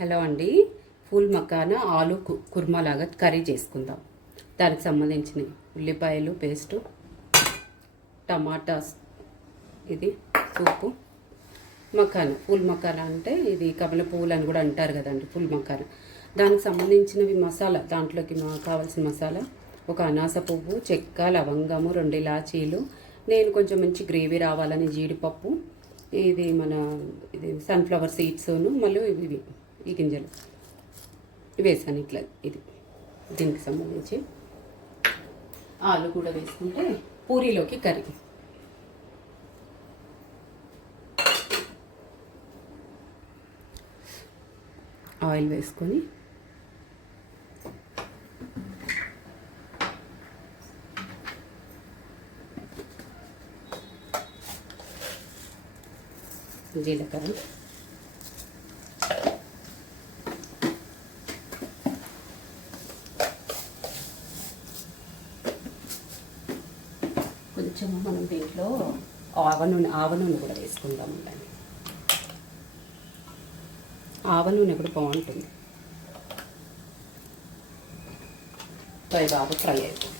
Hello అండి, full makhana ఆలు కుర్మా లాగా కర్రీ చేసుకుందాం. దానికి సంబంధించిన ఉల్లిపాయలు పేస్టు, టమాటాస్, ఇది సూపు, మకానా ఫుల్ మకానా అంటే ఇది కమల పువ్వులు అని కూడా అంటారు కదండి. ఫుల్ మకానా దానికి సంబంధించినవి మసాలా, దాంట్లోకి మాకు కావాల్సిన మసాలా ఒక అనాస పువ్వు, చెక్క, లవంగము, 2 ఇలాచీలు, నేను కొంచెం మంచి గ్రేవీ రావాలని జీడిపప్పు, ఇది ఇది సన్ఫ్లవర్ సీడ్స్ను, మళ్ళీ ఇవి ఈ గింజలు వేసాను. ఇట్లా ఇది దీనికి సంబంధించి ఆలు కూడా వేసుకుంటే పూరీలోకి కర్రీ. ఆయిల్ వేసుకొని జీలకర్ర, కొంచెం మనం దీంట్లో ఆవ నూనె కూడా వేసుకుందాం. ఆవ నూనె కూడా బాగుంటుంది. బాగా ఫ్రై అయిపోతుంది.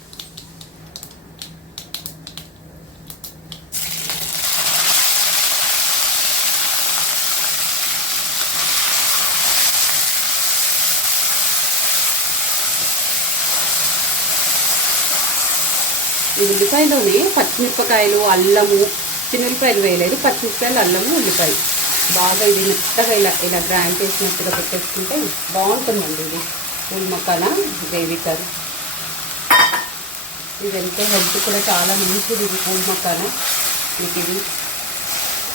ఈ ఉల్లిపాయలోనే పచ్చిమిరపకాయలు, అల్లము, చిన్నఉల్లిపాయలు వేయలేదు, పచ్చిమిరపకాయలు, అల్లము, ఉల్లిపాయ బాగా ఇది మెత్తగా ఇలా గ్రైండ్ చేసినట్టుగా పెట్టేసుకుంటే బాగుంటుందండి. ఇది ఫుల్ మకానా గ్రేవీ కర్రీ. ఇది ఎంతో హెల్త్ కూడా చాలా మంచిది. ఇది ఫుల్ మకానా.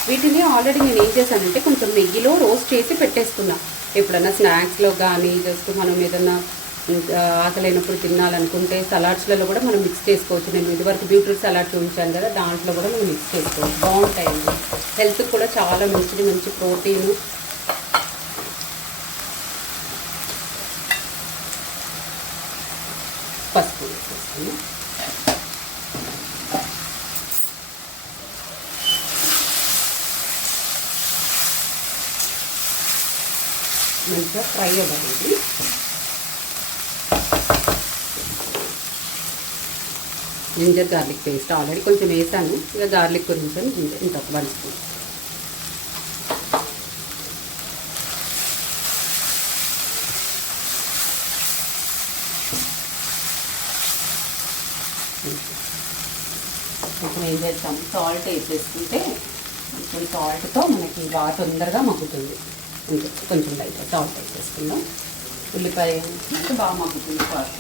వీటిని ఆల్రెడీ నేను ఏం చేశానంటే కొంచెం నెయ్యిలో రోస్ట్ చేసి పెట్టేసుకున్నా. ఎప్పుడన్నా స్నాక్స్లో కానీ జస్ట్ మనం ఏదన్నా ఆకలైనప్పుడు తినాలనుకుంటే సలాడ్స్లలో కూడా మనం మిక్స్ చేసుకోవచ్చు. నేను ఇదివరకు బీట్రూట్ సలాడ్ చూపించాను కదా, దాంట్లో కూడా మనం మిక్స్ చేసుకోవచ్చు. బాగుంటాయండి, హెల్త్కి కూడా చాలా మంచిది, మంచి ప్రోటీను. పసుపు వేసేస్తాను. మంచిగా ఫ్రై అవ్వాలి. జింజర్ గార్లిక్ పేస్ట్ ఆల్రెడీ కొంచెం వేసాను, ఇక గార్లిక్ కొంచెం జింజర్ ఇంకొక 1 స్పూన్. ఇప్పుడు ఏం చేస్తాం, సాల్ట్ వేసేసుకుంటే కొంచెం సాల్ట్తో మనకి బాగా తొందరగా మగ్గుతుంది. కొంచెం లైట్గా సాల్ట్ వేసేసుకుందాం. ఉల్లిపాయ అంటే బాగా మగ్గుతుంది ఫాస్ట్.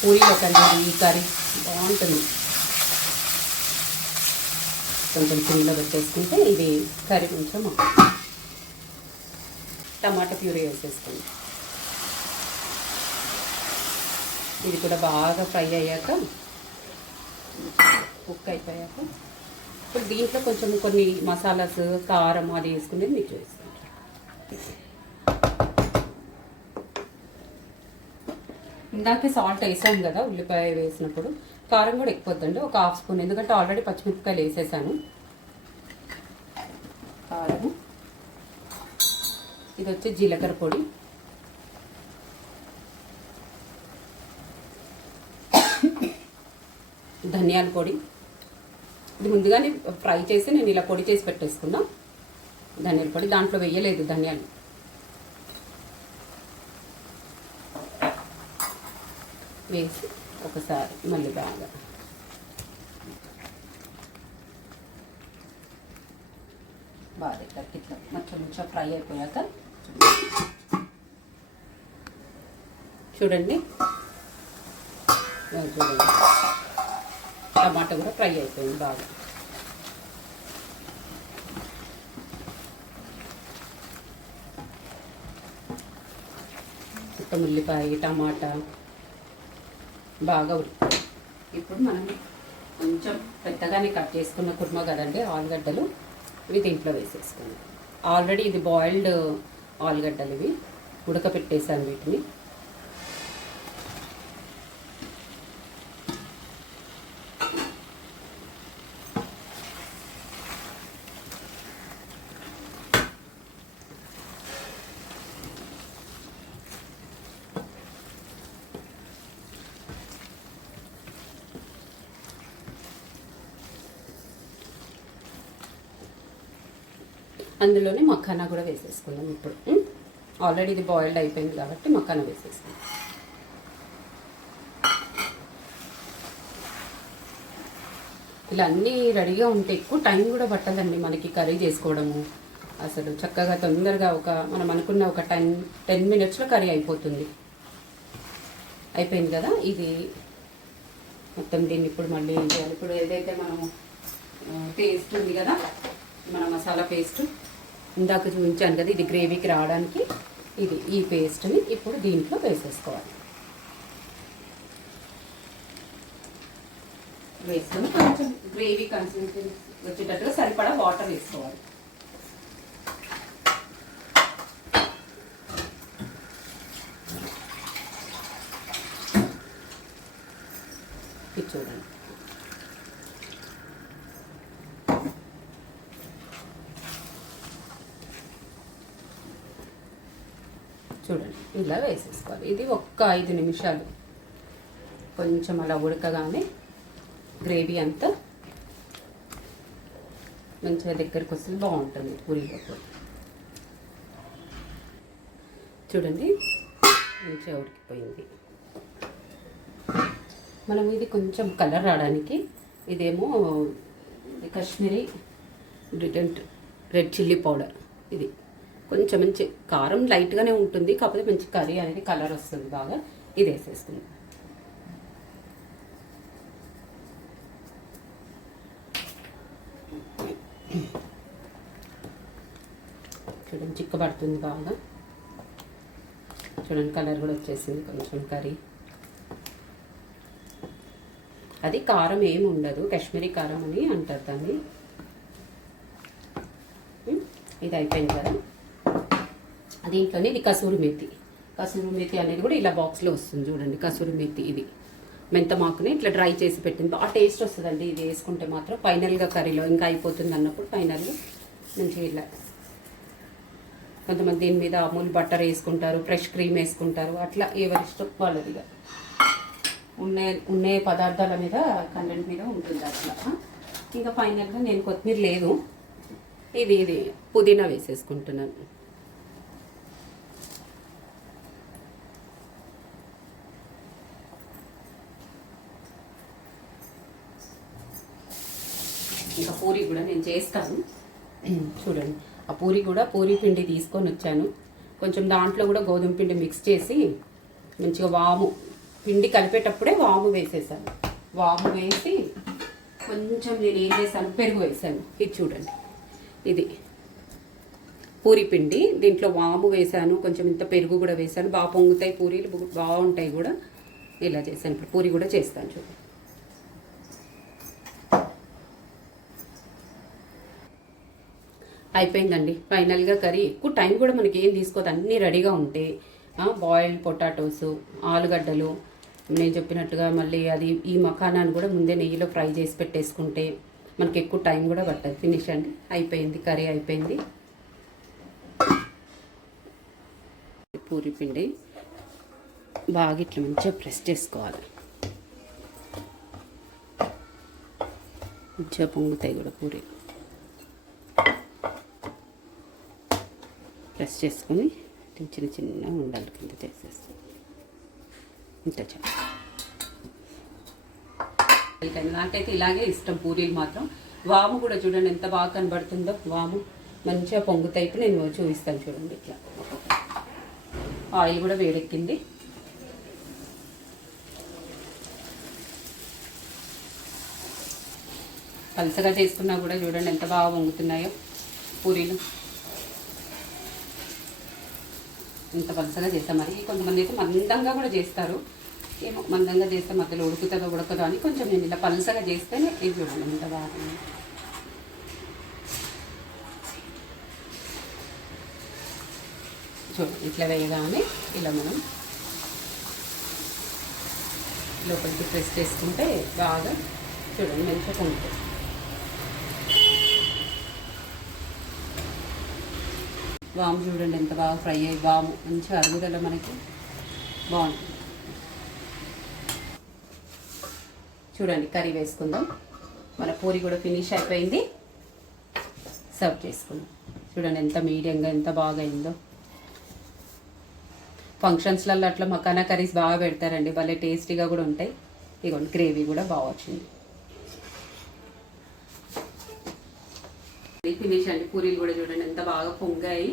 పూరీలో కంటే ఈ కర్రీ బాగుంటుంది. కొంచెం సిమ్లో పెట్టేసుకుంటే ఇది కర్రీ కొంచెం టమాటా ప్యూరీ వేసేసుకుంది. ఇది కూడా బాగా ఫ్రై అయ్యాక, కుక్ అయిపోయాక ఇప్పుడు దీంట్లో కొంచెం కొన్ని మసాలాస్, కారం అది వేసుకునేది మీకు వేసుకుంటాం. ఇందాకే సాల్ట్ వేసాం కదా ఉల్లిపాయ వేసినప్పుడు, కారం కూడా ఎక్కువద్దండి, ఒక 1/2 స్పూన్, ఎందుకంటే ఆల్రెడీ పచ్చిమిరపకాయలు వేసేసాను. కారము, ఇది వచ్చి జీలకర్ర పొడి, ధనియాల పొడి. ఇది ముందుగానే ఫ్రై చేసి నేను ఇలా పొడి చేసి పెట్టేసుకున్నా. ధనియాల పొడి దాంట్లో వేయలేదు, ధనియాలు వేసి ఒకసారి మళ్ళీ బాగా ఇట్లా మంచిగా ఫ్రై అయిపోయాక చూడండి టమాటా కూడా ఫ్రై అయిపోయింది బాగా. మొత్తం ఉల్లిపాయ, టమాటా బాగా ఇప్పుడు మనం కొంచెం పెద్దగానే కట్ చేసుకున్న కుర్మా కదండి, ఆలుగడ్డలు ఇవి దీంట్లో వేసేసుకున్నాం. ఆల్రెడీ ఇది బాయిల్డ్ ఆలుగడ్డలు, ఇవి ఉడకపెట్టేసాను వీటిని. అందులోనే మఖానా కూడా వేసేసుకుందాం ఇప్పుడు. ఆల్రెడీ ఇది బాయిల్డ్ అయిపోయింది కాబట్టి మఖానా వేసేసుకుందాం. ఇలా అన్నీ రెడీగా ఉంటే ఎక్కువ టైం కూడా పట్టదండి మనకి కర్రీ చేసుకోవడము. అసలు చక్కగా తొందరగా మనం అనుకున్న ఒక 10 మినిట్స్లో కర్రీ అయిపోతుంది. అయిపోయింది కదా. ఇది మొత్తం దీన్ని ఇప్పుడు మళ్ళీ ఏం చేయాలి, ఇప్పుడు ఏదైతే మనము పేస్ట్ ఉంది కదా, మన మసాలా పేస్ట్ ఇందాక చూపించాను కదా, ఇది గ్రేవీకి రావడానికి ఈ పేస్ట్ని ఇప్పుడు దీంట్లో వేసేసుకోవాలి. వేసుకొని కొంచెం గ్రేవీ కన్సిస్టెన్సీ వచ్చేటట్టుగా సరిపడా వాటర్ వేసుకోవాలి. ఇది చూడండి. చూడండి ఇలా వేసేసుకోవాలి. ఇది ఒక్క 5 నిమిషాలు కొంచెం అలా ఉడకగానే గ్రేవీ అంతా మంచిగా దగ్గరికి వస్తే బాగుంటుంది పూరీలో. చూడండి మంచిగా ఉడికిపోయింది. మనం ఇది కొంచెం కలర్ రావడానికి ఇదేమో కాశ్మీరీ రెడ్ చిల్లీ పౌడర్. ఇది కొంచెం మంచి కారం లైట్గానే ఉంటుంది, కాకపోతే మంచి కర్రీ అనేది కలర్ వస్తుంది బాగా. ఇది వేసేస్తుంది. చూడండి చిక్కబడుతుంది బాగా. చూడండి కలర్ కూడా వచ్చేసింది కొంచెం కర్రీ. అది కారం ఏమి ఉండదు, కాశ్మీరీ కారం అని అంటారు దాన్ని. ఇది అయిపోయింది కదా. దీంట్లోనే ఇది కసూరి మేతి అనేది కూడా ఇలా బాక్స్లో వస్తుంది చూడండి. కసూరి మేతి ఇది మెంతమాకుని ఇట్లా డ్రై చేసి పెట్టింది, బాగా టేస్ట్ వస్తుందండి ఇది వేసుకుంటే మాత్రం. ఫైనల్గా కర్రీలో ఇంకా అయిపోతుంది అన్నప్పుడు ఫైనల్గా మంచిగా ఇలా కొంతమంది దీని మీద అమూల్ బటర్ వేసుకుంటారు, ఫ్రెష్ క్రీమ్ వేసుకుంటారు, అట్లా ఎవరిష్టం వాళ్ళదిగా. ఉండే పదార్థాల మీద కంటెంట్ మీద ఉంటుంది అట్లా. ఇంకా ఫైనల్గా నేను కొత్తిమీర లేదు, ఇది పుదీనా వేసేసుకుంటున్నాను. ఇంకా పూరి కూడా నేను చేస్తాను చూడండి. ఆ పూరి కూడా పూరి పిండి తీసుకొని వచ్చాను, కొంచెం దాంట్లో కూడా గోధుమ పిండి మిక్స్ చేసి మంచిగా వాము పిండి కలిపేటప్పుడే వాము వేసేసాను. వాము వేసి కొంచెం నేను ఏం చేశాను, పెరుగు వేసాను. ఇది చూడండి, ఇది పూరి పిండి, దీంట్లో వాము వేసాను, కొంచెం ఇంత పెరుగు కూడా వేసాను. బాగా పొంగుతాయి పూరీలు, బాగుంటాయి కూడా. ఇలా చేశాను. ఇప్పుడు పూరి కూడా చేస్తాను చూడండి. అయిపోయిందండి ఫైనల్గా కర్రీ. ఎక్కువ టైం కూడా మనకి ఏం తీసుకోదు, అన్నీ రెడీగా ఉంటే. బాయిల్డ్ పొటాటోస్, ఆలుగడ్డలు నేను చెప్పినట్టుగా, మళ్ళీ అది ఈ మఖానాన్ని కూడా ముందే నెయ్యిలో ఫ్రై చేసి పెట్టేసుకుంటే మనకి ఎక్కువ టైం కూడా పట్టదు. ఫినిష్ అండి, అయిపోయింది కర్రీ అయిపోయింది. పూరి పిండి బాగా ఇట్లా మంచిగా ప్రెస్ చేసుకోవాలి, మంచిగా పొంగుతాయి కూడా పూరి. ప్రెస్ చేసుకొని చిన్న చిన్న ఉండలు కింద చేసేస్తాం. ఇంత చాలా నాకైతే ఇలాగే ఇష్టం పూరీలు మాత్రం. వాము కూడా చూడండి ఎంత బాగా కనబడుతుందో, వాము మంచిగా పొంగుతాయి. ఇప్పుడు నేను చూపిస్తాను చూడండి. ఇట్లా ఆయిల్ కూడా వేడెక్కింది. పలసగా చేసుకున్నా కూడా చూడండి ఎంత బాగా పొంగుతున్నాయో పూరీలు. ఇంత పలసగా చేస్తాం. మరి కొంతమంది అయితే మందంగా కూడా చేస్తారు, ఏమో మందంగా చేస్తే మధ్యలో ఉడుకుతుందో ఉడకదో అని కొంచెం నేను ఇలా పలసగా చేస్తేనే ఇది చూడండి ఎంత బాగుంది. చూడండి ఇట్లా వేయగానే ఇలా మనం లోపలికి ప్రెస్ చేసుకుంటే బాగా చూడండి మంచిగా పొంగుతుంది. వాము చూడండి ఎంత బాగా ఫ్రై అయ్యి, వాము మంచిగా అరుగుదల మనకి బాగుంటుంది. చూడండి కర్రీ వేసుకుందాం. మన పూరి కూడా ఫినిష్ అయిపోయింది, సర్వ్ చేసుకుందాం. చూడండి ఎంత మీడియంగా ఎంత బాగా అయిందో. ఫంక్షన్స్లలో అట్లా మకానా కర్రీస్ బాగా పెడతారండి, భలే టేస్టీగా కూడా ఉంటాయి. ఇగోండి గ్రేవీ కూడా బాగా వచ్చింది. ఫినిష్ అండి. పూరీలు కూడా చూడండి ఎంత బాగా పొంగాయి,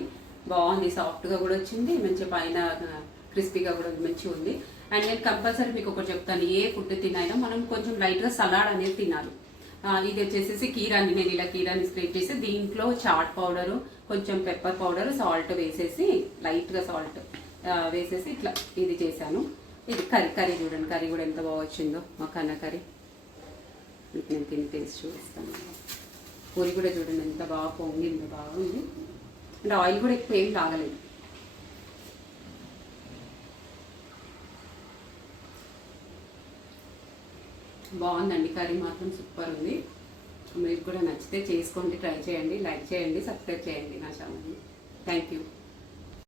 బాగుంది, సాఫ్ట్గా కూడా వచ్చింది, మంచిగా పైన క్రిస్పీగా కూడా మంచిగా ఉంది. అండ్ నేను కంపల్సరీ మీకు ఒకటి చెప్తాను, ఏ ఫుడ్ తినైనా మనం కొంచెం లైట్గా సలాడ్ అనేది తినాలి. ఇది వచ్చేసి కీరాని, నేను ఇలా కీరాని స్ప్రెడ్ చేసి దీంట్లో చాట్ పౌడరు, కొంచెం పెప్పర్ పౌడర్, సాల్ట్ వేసేసి, లైట్గా సాల్ట్ వేసేసి ఇట్లా ఇది చేశాను. ఇది కర్రీ చూడండి, కర్రీ కూడా ఎంత బాగా వచ్చిందో, మకానా కర్రీ. నేను తిని టేస్ట్ చూపిస్తాను. పూరి కూడా చూడండి ఎంత బాగా పొంగిందో, బాగుంది. అంటే ఆయిల్ కూడా ఎక్కువ ఏం తాగలేదు. బాగుందండి, కర్రీ మాత్రం సూపర్ ఉంది. మీకు కూడా నచ్చితే చేసుకోండి, ట్రై చేయండి, లైక్ చేయండి, సబ్స్క్రైబ్ చేయండి నా ఛానల్ని. Thank you.